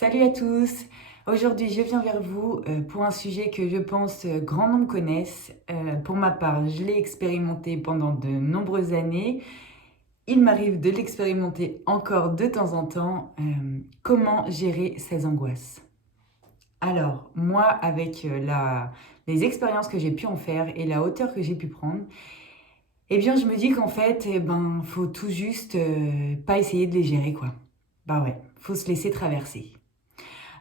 Salut à tous! Aujourd'hui, je viens vers vous pour un sujet que je pense grand nombre connaissent. Pour ma part, je l'ai expérimenté pendant de nombreuses années. Il m'arrive de l'expérimenter encore de temps en temps. Comment gérer ces angoisses? Alors, moi, avec les expériences que j'ai pu en faire et la hauteur que j'ai pu prendre, eh bien, je me dis qu'en fait, faut tout juste pas essayer de les gérer, quoi. Bah ouais, faut se laisser traverser.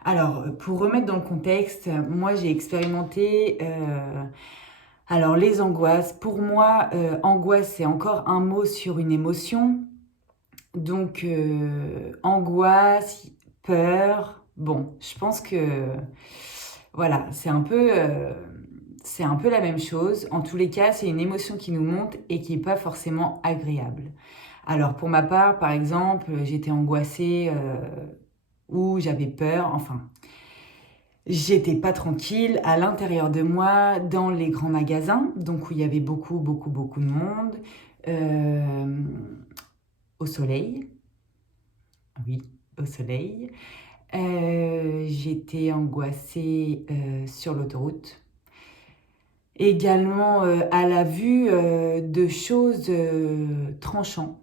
Alors, pour remettre dans le contexte, moi j'ai expérimenté alors les angoisses. Pour moi, angoisse, c'est encore un mot sur une émotion. Donc, angoisse, peur. Bon, je pense que voilà, c'est un peu la même chose. En tous les cas, c'est une émotion qui nous monte et qui n'est pas forcément agréable. Alors, pour ma part, par exemple, j'étais angoissée ou j'avais peur. Enfin, j'étais pas tranquille à l'intérieur de moi, dans les grands magasins, donc où il y avait beaucoup de monde, euh, au soleil, oui, au soleil. J'étais angoissée sur l'autoroute. Également à la vue de choses tranchantes.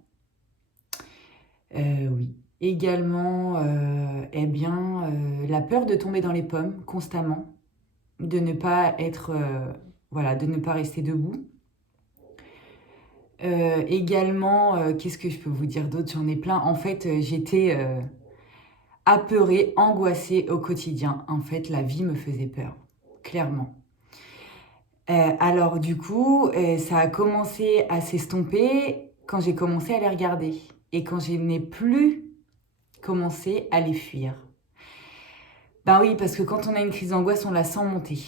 Oui. Également, la peur de tomber dans les pommes constamment. De ne pas être, voilà, de ne pas rester debout. Également, qu'est-ce que je peux vous dire d'autre? J'en ai plein. En fait, j'étais apeurée, angoissée au quotidien. En fait, la vie me faisait peur, clairement. Alors du coup, ça a commencé à s'estomper quand j'ai commencé à les regarder et quand je n'ai plus commencé à les fuir. Ben oui, parce que quand on a une crise d'angoisse, on la sent monter.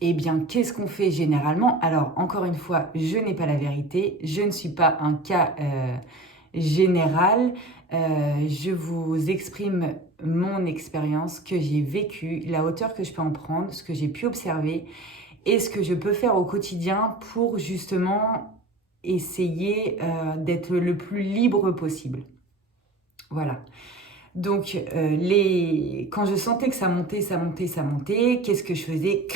Eh bien, qu'est-ce qu'on fait généralement? Alors, encore une fois, je n'ai pas la vérité, je ne suis pas un cas général. Je vous exprime mon expérience que j'ai vécue, la hauteur que je peux en prendre, ce que j'ai pu observer et ce que je peux faire au quotidien pour justement essayer d'être le plus libre possible. Voilà. Donc, quand je sentais que ça montait, qu'est-ce que je faisais?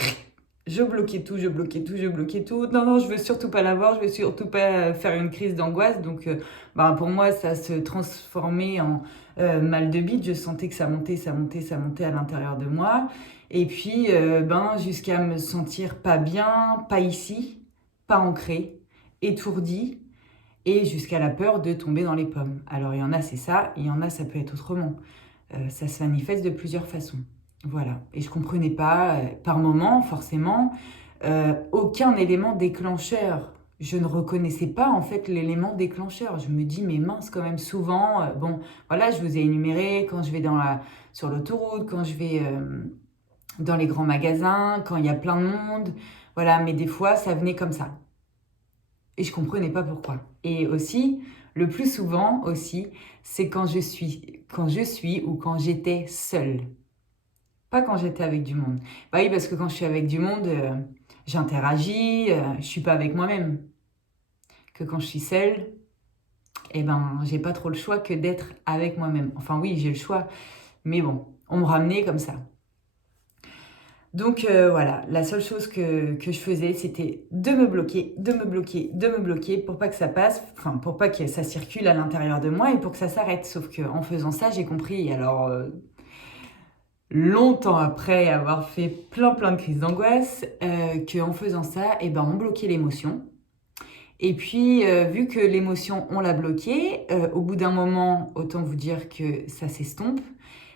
Je bloquais tout, je bloquais tout, je bloquais tout. Non, non, je veux surtout pas l'avoir, je veux surtout pas faire une crise d'angoisse. Donc, pour moi, ça se transformait en mal de bite. Je sentais que ça montait à l'intérieur de moi. Et puis, jusqu'à me sentir pas bien, pas ici, pas ancré, étourdi, et jusqu'à la peur de tomber dans les pommes. Alors, il y en a, c'est ça, il y en a, ça peut être autrement. Ça se manifeste de plusieurs façons. Voilà. Et je comprenais pas, par moment, forcément, aucun élément déclencheur. Je ne reconnaissais pas, en fait, l'élément déclencheur. Je me dis, mais mince, quand même, souvent, bon, voilà, je vous ai énuméré quand je vais sur l'autoroute, quand je vais dans les grands magasins, quand il y a plein de monde. Voilà, mais des fois, ça venait comme ça. Et je comprenais pas pourquoi. Et aussi, le plus souvent aussi, c'est quand je suis ou quand j'étais seule. Pas quand j'étais avec du monde. Bah oui, parce que quand je suis avec du monde, j'interagis, je suis pas avec moi-même. Que quand je suis seule, j'ai pas trop le choix que d'être avec moi-même. Enfin oui, j'ai le choix, mais bon, on me ramenait comme ça. Donc voilà, la seule chose que je faisais, c'était de me bloquer, de me bloquer, de me bloquer pour pas que ça passe, enfin pour pas que ça circule à l'intérieur de moi et pour que ça s'arrête. Sauf qu'en faisant ça, j'ai compris, alors longtemps après avoir fait plein de crises d'angoisse, qu'en faisant ça, on bloquait l'émotion. Et puis, vu que l'émotion, on l'a bloquée, au bout d'un moment, autant vous dire que ça s'estompe.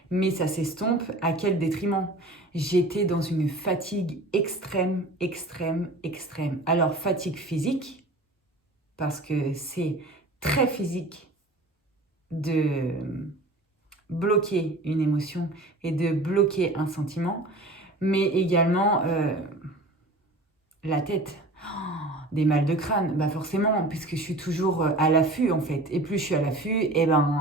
Mais ça s'estompe à quel détriment? J'étais dans une fatigue extrême, extrême, extrême. Alors, fatigue physique, parce que c'est très physique de bloquer une émotion et de bloquer un sentiment, mais également la tête. Des mal de crâne, bah forcément, puisque je suis toujours à l'affût en fait. Et plus je suis à l'affût,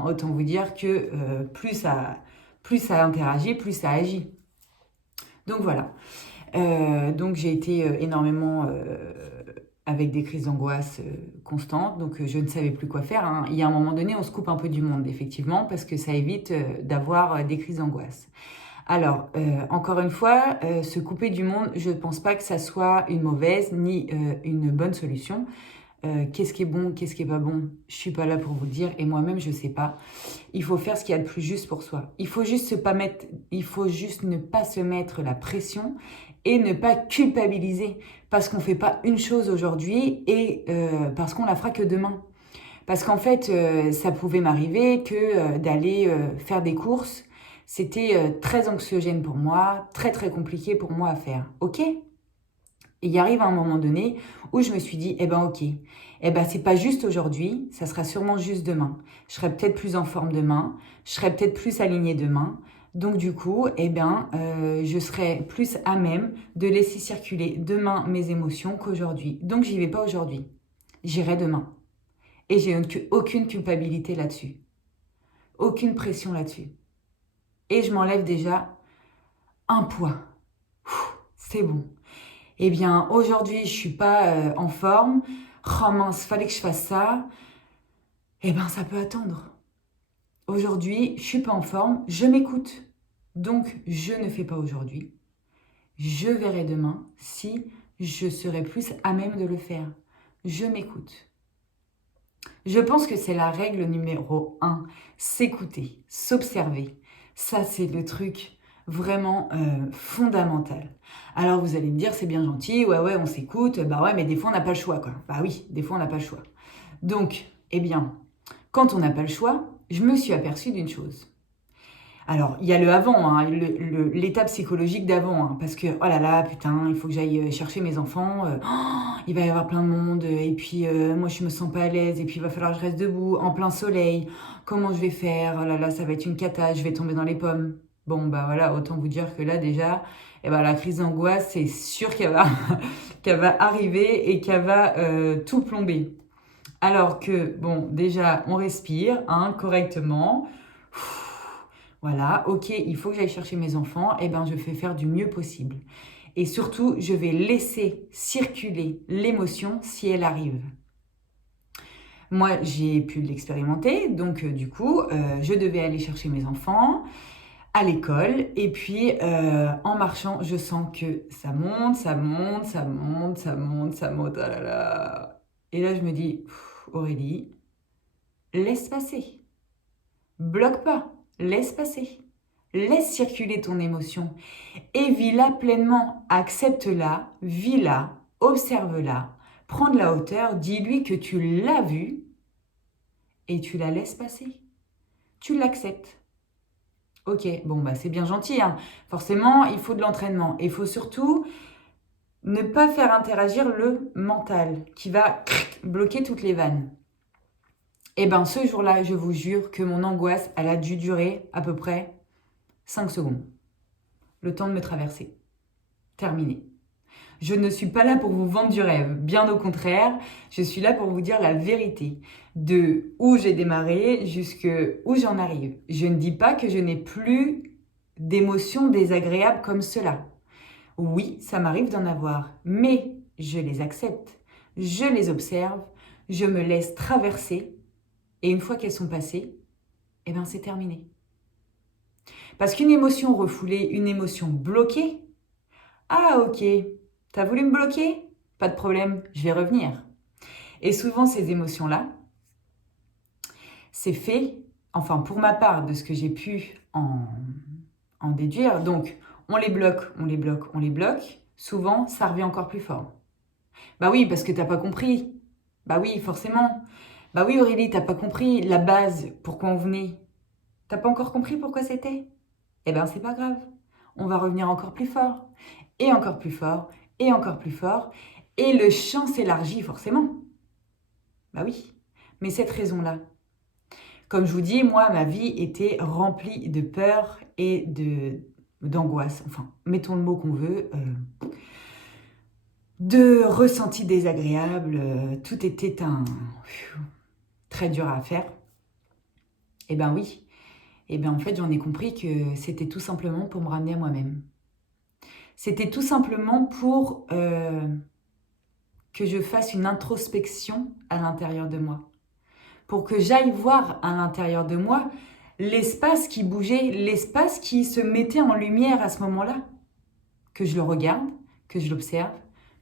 autant vous dire que plus ça interagit, plus ça agit. Donc voilà. Donc j'ai été énormément avec des crises d'angoisse constantes, donc je ne savais plus quoi faire, hein. Il y a un moment donné, on se coupe un peu du monde, effectivement, parce que ça évite d'avoir des crises d'angoisse. Alors, encore une fois, se couper du monde, je ne pense pas que ça soit une mauvaise ni une bonne solution. Qu'est-ce qui est bon, qu'est-ce qui est pas bon, je suis pas là pour vous le dire, et moi-même je sais pas. Il faut faire ce qu'il y a de plus juste pour soi. Il faut juste ne pas se mettre la pression et ne pas culpabiliser parce qu'on fait pas une chose aujourd'hui et parce qu'on la fera que demain. Parce qu'en fait, ça pouvait m'arriver que d'aller faire des courses, c'était très anxiogène pour moi, très très compliqué pour moi à faire. Ok? Et il arrive à un moment donné où je me suis dit, eh ben ok, eh ben c'est pas juste aujourd'hui, ça sera sûrement juste demain. Je serai peut-être plus en forme demain, je serai peut-être plus alignée demain. Donc du coup, eh ben, je serai plus à même de laisser circuler demain mes émotions qu'aujourd'hui. Donc j'y vais pas aujourd'hui, j'irai demain. Et j'ai aucune culpabilité là-dessus, aucune pression là-dessus. Et je m'enlève déjà un poids. C'est bon. Eh bien, aujourd'hui, je suis pas en forme. Oh mince, fallait que je fasse ça. Eh bien, ça peut attendre. Aujourd'hui, je suis pas en forme, je m'écoute. Donc, je ne fais pas aujourd'hui. Je verrai demain si je serai plus à même de le faire. Je m'écoute. Je pense que c'est la règle numéro 1. S'écouter, s'observer. Ça, c'est le truc vraiment fondamental. Alors vous allez me dire, c'est bien gentil, ouais, on s'écoute, bah ouais, mais des fois on n'a pas le choix, quoi. Bah oui, des fois on n'a pas le choix. Donc, eh bien, quand on n'a pas le choix, je me suis aperçue d'une chose. Alors, il y a le avant, hein, l'état psychologique d'avant, hein, parce que, oh là là, putain, il faut que j'aille chercher mes enfants, il va y avoir plein de monde, et puis moi je me sens pas à l'aise, et puis il va falloir que je reste debout, en plein soleil, comment je vais faire, oh là là, ça va être une cata, je vais tomber dans les pommes. Bon, bah voilà, autant vous dire que là déjà, eh ben, la crise d'angoisse, c'est sûr qu'elle va, qu'elle va arriver et qu'elle va tout plomber. Alors que, bon, déjà, on respire hein, correctement. Voilà, ok, il faut que j'aille chercher mes enfants, et ben je vais faire du mieux possible. Et surtout, je vais laisser circuler l'émotion si elle arrive. Moi, j'ai pu l'expérimenter, donc du coup, je devais aller chercher mes enfants à l'école, et puis en marchant, je sens que ça monte, ça monte, ça monte, ça monte, ça monte, ah là là. Et là, je me dis, Aurélie, laisse passer, bloque pas, laisse passer. Laisse circuler ton émotion et vis-la pleinement. Accepte-la, vis-la, observe-la, prends de la hauteur, dis-lui que tu l'as vue et tu la laisses passer. Tu l'acceptes. Ok, bon, bah c'est bien gentil, hein. Forcément, il faut de l'entraînement. Il faut surtout ne pas faire interagir le mental qui va bloquer toutes les vannes. Et ben ce jour-là, je vous jure que mon angoisse, elle a dû durer à peu près 5 secondes. Le temps de me traverser. Terminé. Je ne suis pas là pour vous vendre du rêve, bien au contraire, je suis là pour vous dire la vérité, de où j'ai démarré jusque où j'en arrive. Je ne dis pas que je n'ai plus d'émotions désagréables comme cela. Oui, ça m'arrive d'en avoir, mais je les accepte, je les observe, je me laisse traverser, et une fois qu'elles sont passées, eh ben c'est terminé. Parce qu'une émotion refoulée, une émotion bloquée, ah ok, t'as voulu me bloquer? Pas de problème, je vais revenir. Et souvent ces émotions-là, c'est fait, enfin pour ma part, de ce que j'ai pu en déduire. Donc on les bloque, on les bloque, on les bloque. Souvent, ça revient encore plus fort. Bah oui, parce que t'as pas compris. Bah oui, forcément. Bah oui Aurélie, t'as pas compris la base, pourquoi on venait. T'as pas encore compris pourquoi c'était? Eh ben c'est pas grave. On va revenir encore plus fort. Et encore plus fort. Et encore plus fort. Et le champ s'élargit forcément. Bah oui. Mais cette raison-là, comme je vous dis, moi, ma vie était remplie de peur et d'angoisse. Enfin, mettons le mot qu'on veut. De ressentis désagréables. Tout était très dur à faire. Eh ben oui. Eh bien, en fait, j'en ai compris que c'était tout simplement pour me ramener à moi-même. C'était tout simplement pour que je fasse une introspection à l'intérieur de moi. Pour que j'aille voir à l'intérieur de moi l'espace qui bougeait, l'espace qui se mettait en lumière à ce moment-là. Que je le regarde, que je l'observe,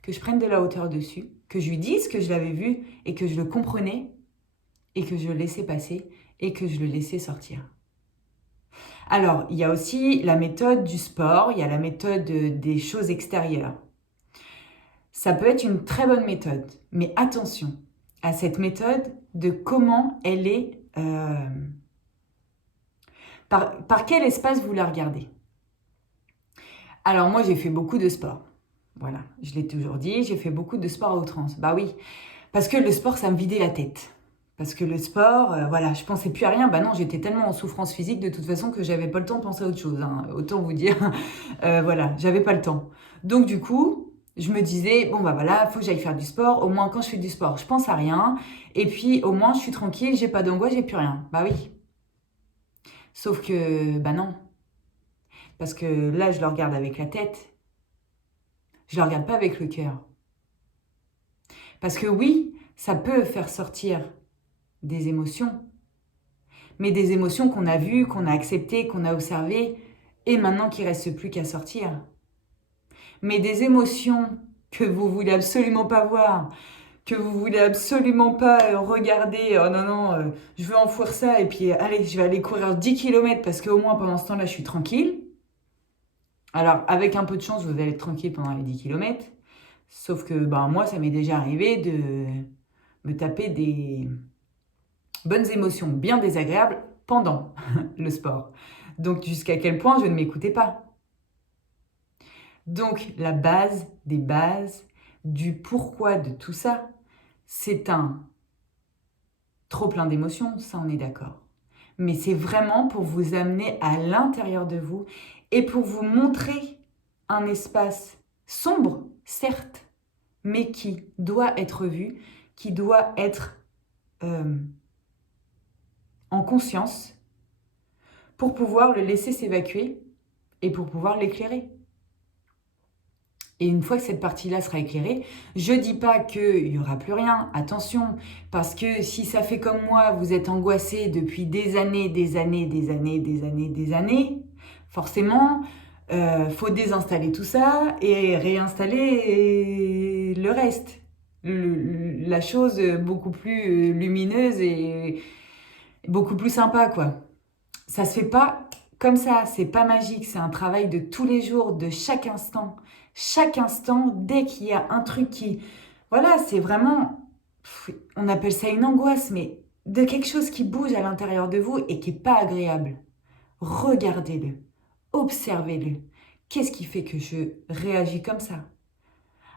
que je prenne de la hauteur dessus, que je lui dise que je l'avais vu et que je le comprenais et que je le laissais passer et que je le laissais sortir. Alors, il y a aussi la méthode du sport, il y a la méthode des choses extérieures. Ça peut être une très bonne méthode, mais attention à cette méthode de comment elle est, par quel espace vous la regardez. Alors moi, j'ai fait beaucoup de sport. Voilà, je l'ai toujours dit, j'ai fait beaucoup de sport à outrance. Bah oui, parce que le sport, ça me vidait la tête. Parce que le sport, voilà, je pensais plus à rien. Bah non, j'étais tellement en souffrance physique de toute façon que j'avais pas le temps de penser à autre chose. Hein. Autant vous dire, voilà, j'avais pas le temps. Donc du coup, je me disais, bon bah voilà, faut que j'aille faire du sport. Au moins quand je fais du sport, je pense à rien. Et puis au moins je suis tranquille, j'ai pas d'angoisse, j'ai plus rien. Bah oui. Sauf que, bah non. Parce que là, je le regarde avec la tête. Je le regarde pas avec le cœur. Parce que oui, ça peut faire sortir des émotions, mais des émotions qu'on a vues, qu'on a acceptées, qu'on a observées, et maintenant qu'il ne reste plus qu'à sortir. Mais des émotions que vous voulez absolument pas voir, que vous voulez absolument pas regarder, oh non, non, je veux enfouir ça, et puis allez, je vais aller courir 10 km parce qu'au moins pendant ce temps-là, je suis tranquille. Alors, avec un peu de chance, vous allez être tranquille pendant les 10 km, sauf que ben, moi, ça m'est déjà arrivé de me taper des bonnes émotions bien désagréables pendant le sport. Donc jusqu'à quel point je ne m'écoutais pas. Donc la base des bases du pourquoi de tout ça, c'est un trop plein d'émotions, ça on est d'accord. Mais c'est vraiment pour vous amener à l'intérieur de vous et pour vous montrer un espace sombre, certes, mais qui doit être vu, qui doit être en conscience pour pouvoir le laisser s'évacuer et pour pouvoir l'éclairer. Et une fois que cette partie-là sera éclairée, je ne dis pas qu'il n'y aura plus rien, attention, parce que si ça fait comme moi, vous êtes angoissé depuis des années, forcément, faut désinstaller tout ça et réinstaller le reste. La chose beaucoup plus lumineuse et beaucoup plus sympa, quoi. Ça se fait pas comme ça, c'est pas magique, c'est un travail de tous les jours, de chaque instant. Chaque instant, dès qu'il y a un truc qui... Voilà, c'est vraiment... On appelle ça une angoisse, mais de quelque chose qui bouge à l'intérieur de vous et qui n'est pas agréable. Regardez-le, observez-le. Qu'est-ce qui fait que je réagis comme ça?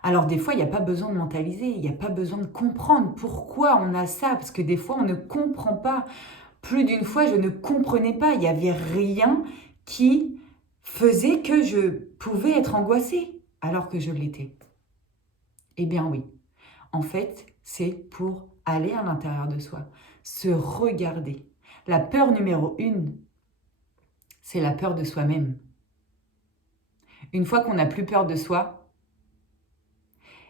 Alors des fois, il n'y a pas besoin de mentaliser, il n'y a pas besoin de comprendre pourquoi on a ça, parce que des fois, on ne comprend pas. Plus d'une fois, je ne comprenais pas. Il n'y avait rien qui faisait que je pouvais être angoissée alors que je l'étais. Eh bien oui, en fait, c'est pour aller à l'intérieur de soi, se regarder. La peur numéro 1, c'est la peur de soi-même. Une fois qu'on n'a plus peur de soi,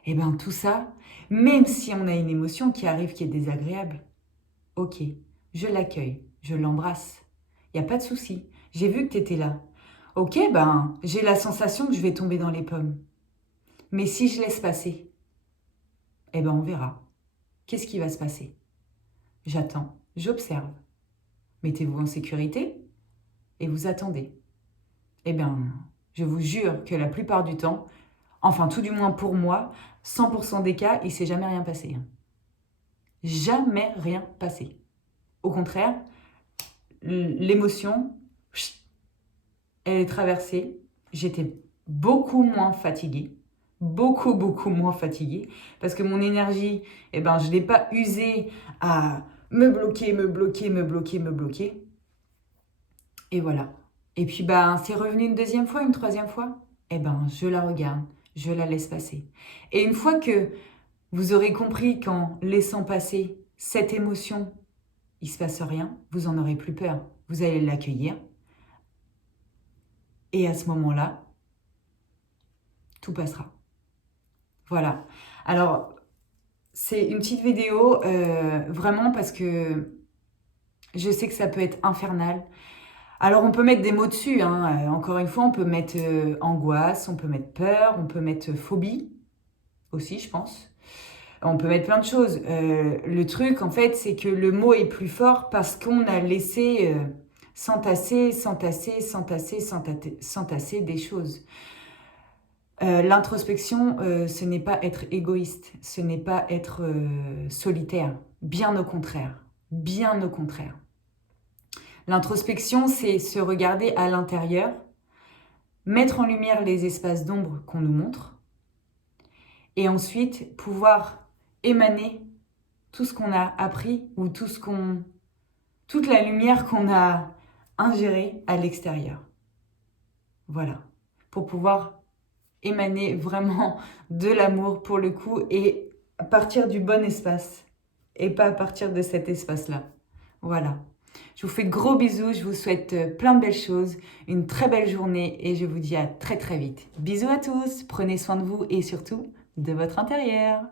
eh bien tout ça, même si on a une émotion qui arrive qui est désagréable, ok, je l'accueille, je l'embrasse. Il n'y a pas de souci. J'ai vu que tu étais là. Ok, ben, j'ai la sensation que je vais tomber dans les pommes. Mais si je laisse passer, eh ben, on verra. Qu'est-ce qui va se passer? J'attends, j'observe. Mettez-vous en sécurité et vous attendez. Eh bien, je vous jure que la plupart du temps, enfin tout du moins pour moi, 100% des cas, il ne s'est jamais rien passé. Jamais rien passé. Au contraire, l'émotion, elle est traversée. J'étais beaucoup moins fatiguée. Beaucoup moins fatiguée. Parce que mon énergie, eh ben, je ne l'ai pas usée à me bloquer. Et voilà. Et puis, ben, c'est revenu une deuxième fois, une troisième fois. Eh ben, je la regarde. Je la laisse passer. Et une fois que vous aurez compris qu'en laissant passer cette émotion, il ne se passe rien, vous n'en aurez plus peur. Vous allez l'accueillir. Et à ce moment-là, tout passera. Voilà. Alors, c'est une petite vidéo, vraiment parce que je sais que ça peut être infernal. Alors on peut mettre des mots dessus, hein. Encore une fois, on peut mettre angoisse, on peut mettre peur, on peut mettre phobie aussi, je pense. On peut mettre plein de choses. Le truc, en fait, c'est que le mot est plus fort parce qu'on a laissé s'entasser, s'entasser, s'entasser, s'entasser des choses. L'introspection, ce n'est pas être égoïste, ce n'est pas être solitaire, bien au contraire, bien au contraire. L'introspection, c'est se regarder à l'intérieur, mettre en lumière les espaces d'ombre qu'on nous montre, et ensuite pouvoir émaner tout ce qu'on a appris ou toute la lumière qu'on a ingérée à l'extérieur. Voilà, pour pouvoir émaner vraiment de l'amour pour le coup et à partir du bon espace et pas à partir de cet espace-là. Voilà. Je vous fais de gros bisous, je vous souhaite plein de belles choses, une très belle journée et je vous dis à très très vite. Bisous à tous, prenez soin de vous et surtout de votre intérieur.